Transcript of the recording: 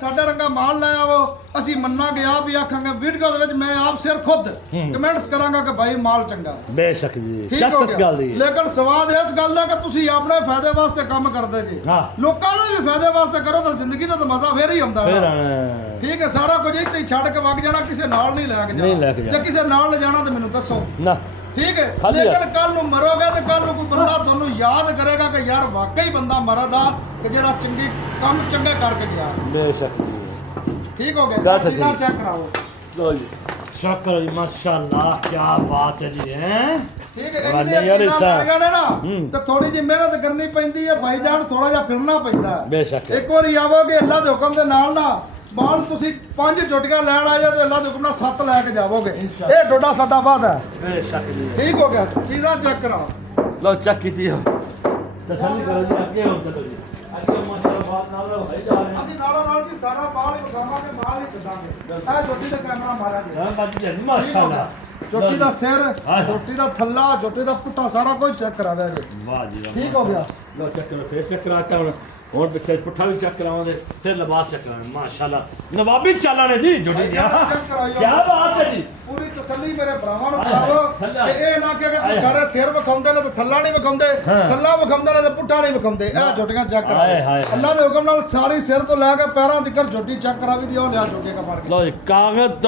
ਸਾਡਾ ਰੰਗਾ ਮਾਲ ਲੈ ਆਵੋ ਅਸੀਂ ਮੰਨਾਂਗੇ ਆਪ ਹੀ ਆਖਾਂਗੇ ਵੀਡੀਓ ਦੇ ਵਿੱਚ ਮੈਂ ਆਪ ਸਿਰ ਖੁਦ ਕਮੈਂਟਸ ਕਰਾਂਗਾ ਕਿ ਭਾਈ ਮਾਲ ਚੰਗਾ ਬੇਸ਼ੱਕ ਜੀ ਠੀਕ ਹੋ ਜਸਟਿਸ ਗੱਲ ਦੀ ਲੇਕਿਨ ਸਵਾਦ ਇਸ ਗੱਲ ਦਾ ਕਿ ਤੁਸੀਂ ਆਪਣੇ ਫਾਇਦੇ ਵਾਸਤੇ ਕੰਮ ਕਰਦੇ ਜੀ ਹਾਂ ਲੋਕਾਂ ਦੇ ਵੀ ਫਾਇਦੇ ਵਾਸਤੇ ਕਰੋ ਤਾਂ ਜ਼ਿੰਦਗੀ ਦਾ ਤਾਂ ਮਜ਼ਾ ਫੇਰ ਹੀ ਆਉਂਦਾ ਫਿਰ ਨਾ ਠੀਕ ਹੈ ਸਾਰਾ ਕੁਝ ਇੱਥੇ ਹੀ ਛੱਡ ਕੇ ਵਗ ਜਾਣਾ ਕਿਸੇ ਨਾਲ ਨਹੀਂ ਲੈ ਕੇ ਨਹੀਂ ਲੈ ਕੇ ਜਾਣਾ ਜਾਣਾ। ਜੇ ਕਿਸੇ ਨਾਲ ਲੈ ਜਾਣਾ ਤਾਂ ਮੈਨੂੰ ਦੱਸੋ ਨਾ ਠੀਕ ਹੈ ਖਾਲੀ ਲੇਕਿਨ ਕੱਲ ਨੂੰ ਮਰੋਗੇ ਤੇ ਕੱਲ ਨੂੰ ਕੋਈ ਬੰਦਾ ਤੁਹਾਨੂੰ ਯਾਦ ਕਰੇਗਾ ਕਿ ਯਾਰ ਵਾਕਈ ਬੰਦਾ ਮਰਦਾ ਕਿ ਜਿਹੜਾ ਚੰਗੀ ਕੰਮ ਚੰਗੇ ਕਰਕੇ ਗਿਆ ਬੇਸ਼ੱਕ ਜੀ ਠੀਕ ਹੋ ਗਿਆ ਗੱਲ ਸੱਚੀ। ਚੀਜ਼ਾਂ ਚੈੱਕ ਕਰਾਓ ਲੋ ਜੀ ਸ਼ੁਕਰ ਜੀ ਮਾਸ਼ਾਅੱਲਾ ਕੀ ਬਾਤ ਹੈ ਜੀ ਹੈ ਠੀਕ ਹੈ ਵਾਹ, ਇਹਦੀਆਂ ਨਹੀਂ ਯਾਰ ਚੀਜ਼ਾਂ ਇਸਾ- ਲਾਈਆਂ ਨੇ ਨਾ ਤੇ ਥੋੜੀ ਜਿਹੀ ਮਿਹਨਤ ਕਰਨੀ ਪੈਂਦੀ ਹੈ ਭਾਈ ਜਾਨ ਥੋੜਾ ਜਿਹਾ ਫਿਰਨਾ ਪੈਂਦਾ ਹੈ। ਬੇਸ਼ੱਕ ਇੱਕ ਵਾਰੀ ਆਵੋਗੇ ਅੱਲਾ ਦੇ ਹੁਕਮ ਦੇ ਨਾਲ ਨਾ ਮਾਲ ਤੁਸੀਂ 5 ਜੁੱਟੀਆਂ ਲੈਣ ਆ ਜਾ ਤੇ ਅੱਲਾ ਦੇ ਹੁਕਮ ਨਾਲ 7 ਲੈ ਕੇ ਜਾਵੋਗੇ ਇਨਸ਼ਾਅੱਲਾ। ਇਹ ਡੋਡਾ ਸਾਡਾ ਵਾਦਾ ਹੈ ਬੇਸ਼ੱਕ ਜੀ ਠੀਕ ਹੋ ਗਿਆ ਚੀਜ਼ਾਂ ਚੈੱਕ ਕਰਾਓ ਲੋ ਚੱਕ ਕੀਤੀ ਹੋ ਤਸੱਲੀ ਕਰੋ ਜੀ ਅੱਗੇ ਹੋ ਚਲੋ ਜੀ ਅੱਗੇ ਮਾਸ਼ਾਅੱਲਾ ਬਾਤ ਨਾਲ ਹੋਈ ਜਾ ਰਹੇ ਅਸੀਂ ਨਾਲੋਂ ਨਾਲ ਜੀ ਸਾਰਾ ਮਾਲ ਹੀ ਵਿਖਾਵਾਂਗੇ ਮਾਲ ਹੀ ਛੱਡਾਂਗੇ ਇਹ ਜੁੱਟੀ ਦਾ ਕੈਮਰਾ ਮਾਰਾਂਗੇ ਹਾਂ ਬਾਜੀ ਜੀ ਮਾਸ਼ਾਅੱਲਾ ਜੁੱਟੀ ਦਾ ਸਿਰ ਹਾਂ। ਜੁੱਟੀ ਦਾ ਥੱਲਾ ਜੁੱਟੀ ਦਾ ਪੁੱਟਾ ਸਾਰਾ ਕੁਝ ਚੈੱਕ ਕਰਾਵੇ ਜੀ ਵਾਹ ਜੀ ਵਾਹ ਠੀਕ ਹੋ ਗਿਆ ਲੋ ਚੱਕ ਕਰੋ ਫੇਸ ਚੈੱਕ ਕਰਾਤਾ ਹੁਣ ਪਿੱਛੇ ਪੁੱਠਾ ਵੀ ਚੈੱਕ ਕਰਾਉਂਦੇ ਤੇ ਲਿਬਾਸ ਚੈੱਕ ਕਰਾਉਂਦੇ ਮਾਸ਼ਾਅੱਲਾ ਨਵਾਬੀ ਚਾਲਾਂ ਨੇ ਜੀ ਜੁੜੀ ਭਾਈ ਗਿਆ ਚੈੱਕ ਕਰਾਓ ਕੀ ਬਾਤ ਹੈ ਜੀ ਪੂਰੀ ਤਸੱਲੀ ਮੇਰੇ ਭਰਾਵਾਂ ਨੂੰ ਹਾਏ ਕਰਾਵੋ ਹਾਏ, ਥੱਲਾ। ਕਿ ਇਹ ਨਾ ਕਿ ਕੋਈ ਘਰੇ ਸਿਰ ਵਿਖਾਉਂਦੇ ਨੇ ਤੇ ਥੱਲਾ ਨਹੀਂ ਵਿਖਾਉਂਦੇ ਥੱਲਾ ਵਿਖਾਉਂਦੇ ਨੇ ਤੇ ਪੁੱਠਾ ਨਹੀਂ ਵਿਖਾਉਂਦੇ ਇਹ ਜੁੱਟੀਆਂ ਚੈੱਕ ਹਾਏ, ਹਾਏ, ਕਰਾਓ ਹਾਏ। ਅੱਲਾ ਦੇ ਹੁਕਮ ਨਾਲ ਸਾਰੀ ਸਿਰ ਤੋਂ ਲੈ ਕੇ ਪੈਰਾਂ ਤੱਕ ਜੁੱਟੀ ਚੈੱਕ ਕਰਾਵੀ ਦੀ ਉਹ ਲਿਆ ਜੁੱਟੀ ਕਾ ਫੜ ਕੇ ਲੋ ਜੀ ਕਾਗਜ਼